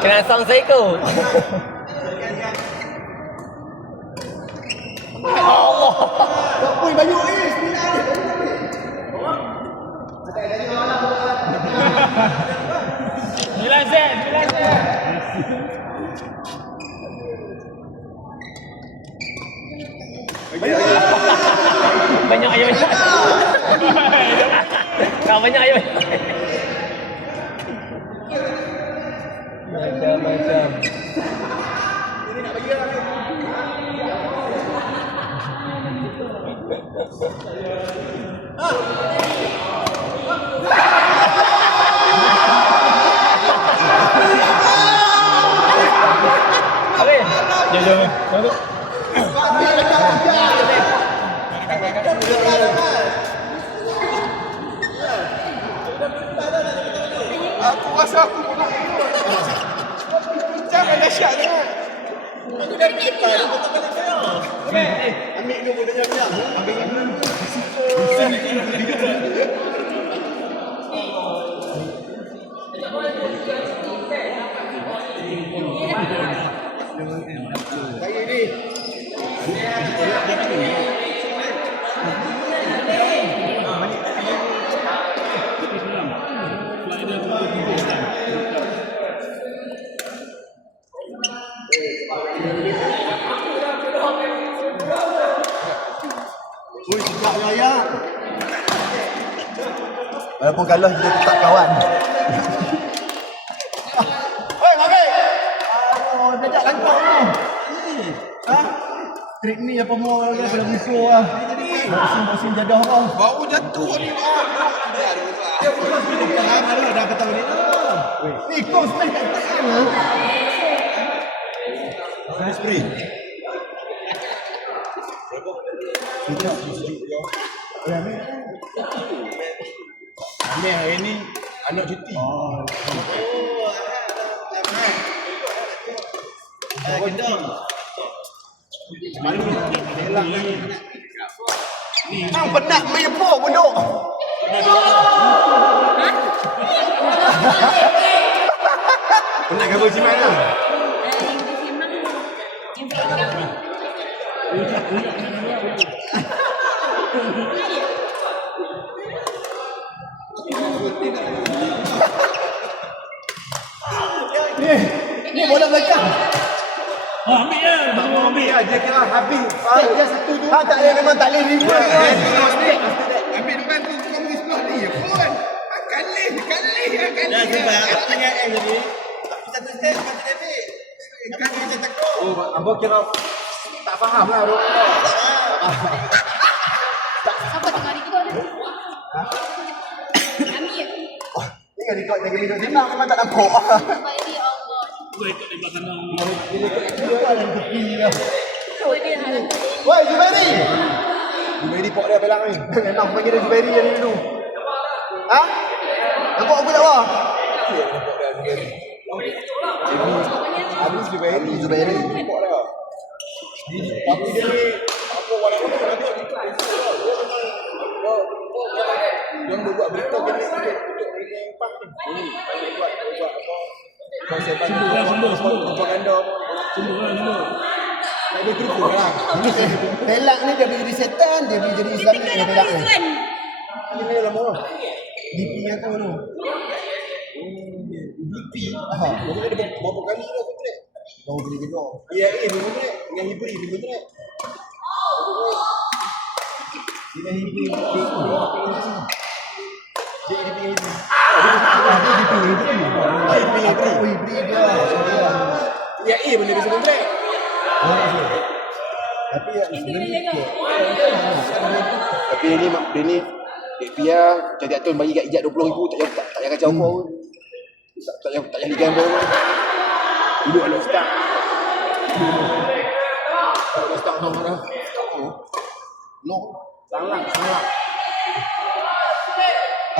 Kena sound psycho. Allah. Oi, baju ni, sembilan. Sembilan set. Banyak ayam. Kau banyak ayam. Macam. Ini nak bagi lagi. Okey. Jom. Aku rasa aku pernah. Jangan dahsyat sangat. Aku dah depan, aku tak boleh tengok. Ambil dulu banyak-banyak. Ambil dulu. Saya ni. Oi, sedap raya. Walaupun kalah kita tetap kawan. Oi, Mabek. Aduh, jajak langkah tu. Ha? Trik ni apa mau lagi pada musuh ah. Bosin jadah kau. Bau jatuh ni. Dia pun dah ketahui ni. Ni kau spray kat sana. Ini spray. Ini hari ni anak cuti. Gendang. Hang penat main apa bodoh? Penat gambar cimat ke? Ni bola belakang. Ambil lah. Ambil lah, dia kira habis. Dia satu tu. Tak boleh, memang tak boleh ribut. Ambil depan tu, kau boleh sebelah ni pun. Kalih. Dah sebab aku tengah jadi. Kita terset, kata dia ambil. Kan dia takut. Oh, abang kira tak faham lah. Siapa tengah ni kita ada? Amir. Ni kan ikut jaga minum senang, memang tak nampak. Supaya dia Allah. Kau ikut di belakang kau. Dia ikut dia ada tepi lah. Supaya dia halang dia. Woi, Zubairi! Zubairi pok dia pelang ni. Memang panggil dia Zubairi yang ni dulu. Ha? Nampak apa tak wah? Habis Zubairi. Pok dia. Tapi dia ni apa walaupun dia ada itu. Yang buat berita dia ni untuk empat ni. Buat apa? Konsep Sumber. propaganda. Sumber. Tak ada tipu lah. Pelak ni dia boleh jadi setan, dia boleh jadi Islamik dengan pelak ni. Ini ni lama. DP yang kau tu. DP? Aha. Dia ada berapa kali dah aku track? Baru beli kedua. Ya, memang track. Dengan hibrid memang track. Dengan hibrid. Dia hibrid. Hibrid dia. Ya, boleh bisa track. Tapi ya tapi ini dia setiap tahun bagi kat ijat 20,000 tak payah kacau pun. Tak payah gambar pun. Duduk anak start. Start nombor dah. No, salah.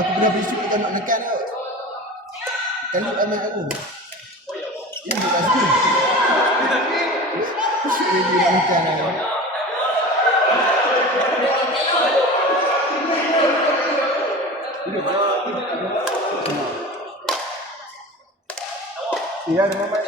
Aku pernah berisi kita nak nekan dia. Kali anak aku. Ini bukan sikit. Ini dia nak nekan dia. Ya, ada Muhammad.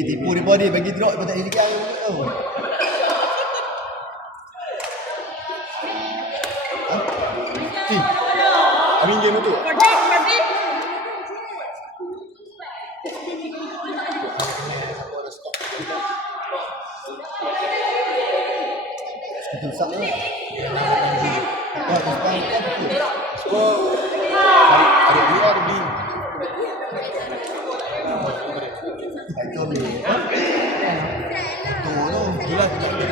Tipu dia body bagi drop kau tak boleh lihat tu. Amin game tu. Susah ni. Skor. Ada dia ada B. Itu ni. Tu gila kalau ada.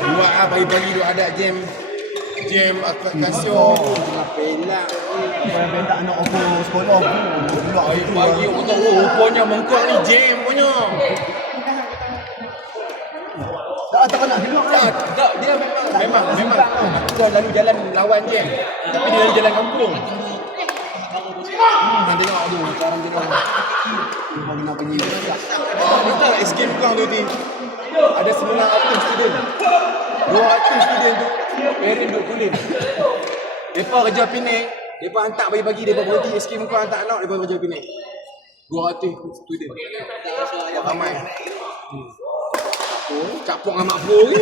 Buat pagi-pagi tu ada game Casio tengah pelak pelak anak aku sekolah pula pagi aku tahu rupanya mengkau ni jam punya tak nak hilang tak dia memang aku dah lalu jalan lawan jam tapi dia lalu jalan kampung tengok tu sekarang tengok bagi nak bunyi betul escape kau tu ada 9 student 200 student tu parent duk kulit. Depa kerja Penang, depa hantar bagi-bagi, depa berhenti skim kau hantar anak, depa kerja Penang. 200 student. Tak ramai. Capok dengan mak pro ni.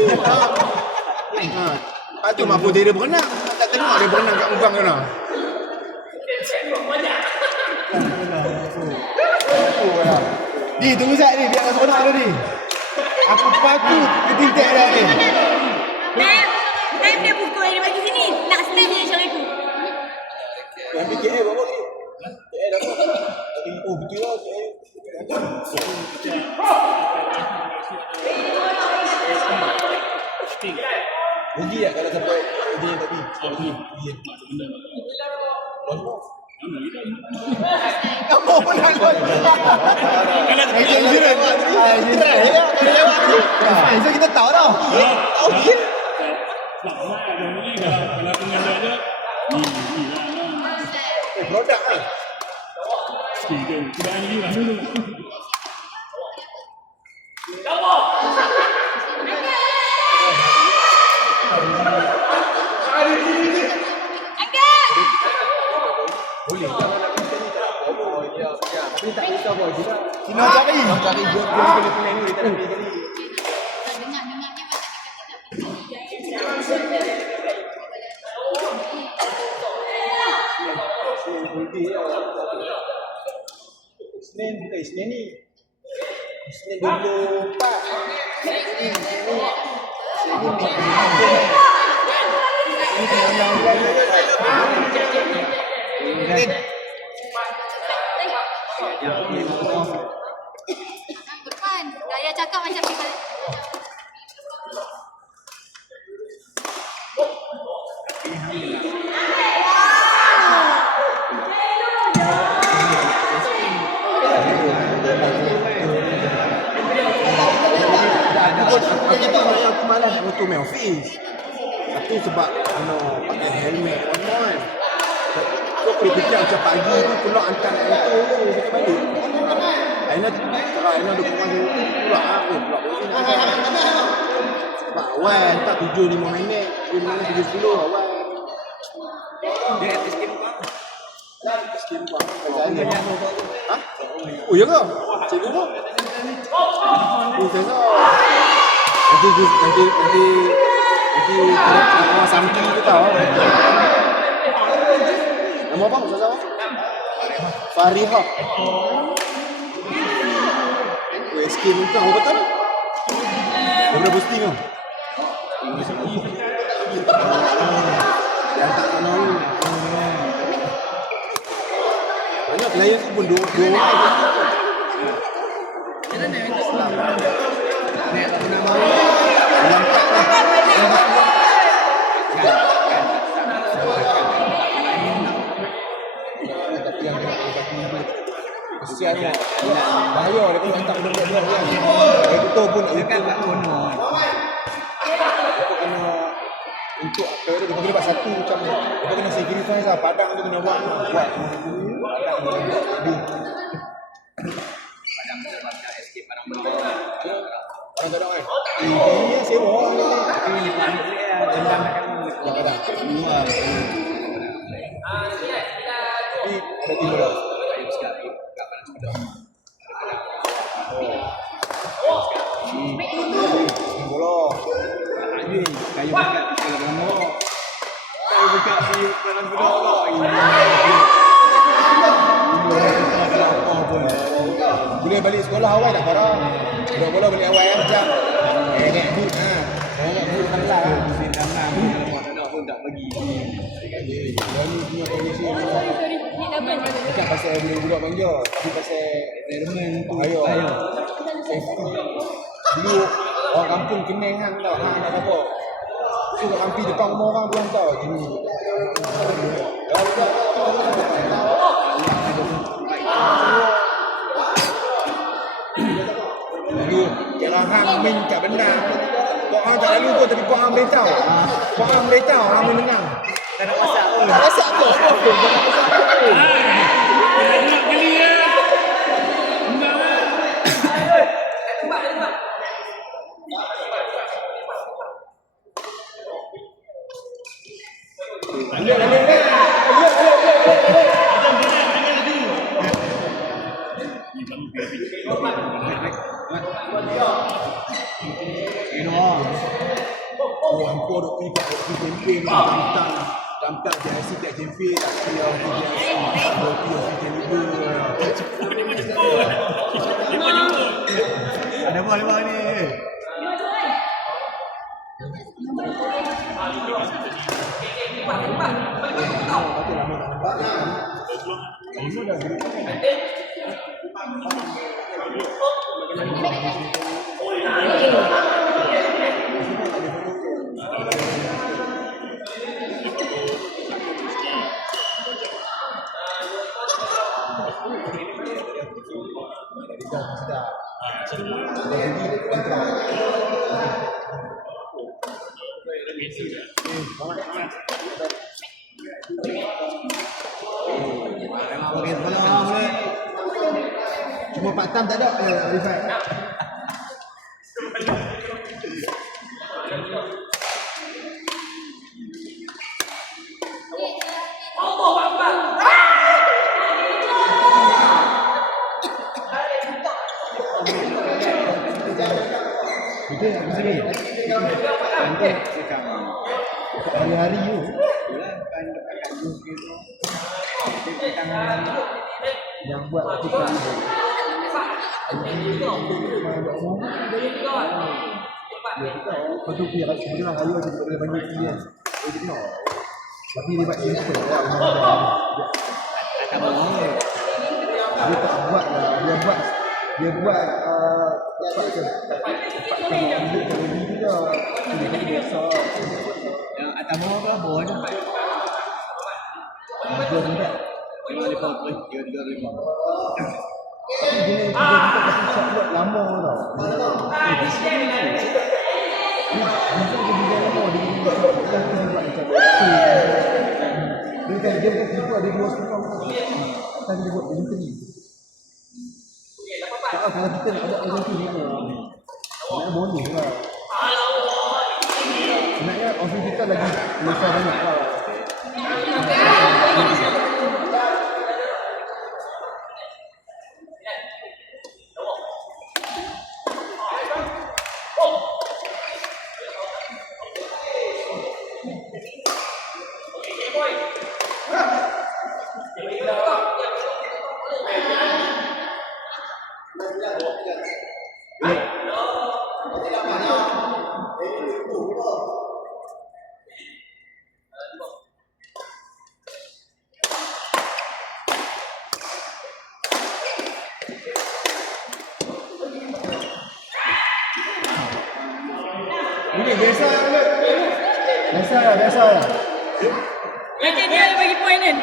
Lepas tu mak pro dia berenang. Tak tengok dia berenang kat Ubang sana. Di, tunggu sekejap ni, biar kau seronok dulu ni. Aku patut ketintek dah ni. Time dia pukul dia bagi sini. Nak snap je macam itu. Yang ambil KL berapa ni? KL dah apa? Oh betul lah KL. Rugi tak kalau sampai kerja yang tadi? Rugi. Kamu pun nak buat. So kita tahu dah. Okey. Kalau pengadanya Produk lah. sikit tidak ini lah dulu. Sino cari dia boleh pilih ni dia tak boleh jadi. Dengar-dengarnya Isnin bukan Isnin ni. Isnin 24. depan. Daya cakap macam ni. Aku malas nak motor main office. Satu sebab pakai helmet on. Kau pergi kerja macam pagi tu pulak hantar motor tu kita balik. Aina duk kurang pulak aku pulak sini. Sebab awal tak 7-5 minit, 7-10 awal. Dia atas skim kau. Ha? Oh ya ke? Cikgu tu. Oh saya. Nanti Santi tu tahu. Nama apa? Ustazah? Farihah. SK muka apa betul? Berapa posting kau? Yang tak kenal. Banyak klien tu pun dua orang. Kesian Bahaya dia kena hantar budak-budak dia. Dia betul pun nak dekat kat kono. Dia kena untuk apa dia kena dapat satu macam dia kena sacrifice lah, padang tu kena buat padang macam escape padang orang kadang kan ini sewa ini ni panik dia dendam dekat padang luar tapi ada tiba dah sekali kat padang padang bola kayu dekat dekat di dalam gedung boleh balik sekolah awal tak parah. Bola balik awal macam naik boot naik boot tanglah kalau pun tak bagi dan punya kondisi bukan pasal budak bangga tapi pasal environment tu bahaya dulu orang kampung kenang hang tau hang nak apa tu hampir depan rumah orang pun tahu gini dulu kalau hang main kat benar kau hang tak lalu pun tapi kau hang boleh tahu kau hang boleh tahu hang boleh menang tak nak masak pun tak masak pun Nak kali ya. Hampir duk pergi kat campaign tampak JSC kat campaign tak kira ada apa ni cuma part time tak ada refund hari-hari you yang buat kita betul dia kat sebelah ayo dia boleh banyak dia tapi dia buat simple lah tak mau dia tak buat lah dia buat yang atas bawah ke bawah je dia tidak tapi dia tak lama tau dia buat dia dua setengah tadi dia buat menteri kalau kita nak ada agensi ni nak bonus lah sebenarnya office kita lagi besar banyak lah ini biasa lah. Dia bagi poin kan?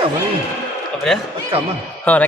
Rekam lah ni. Apa dia? Rekam lah. Ha,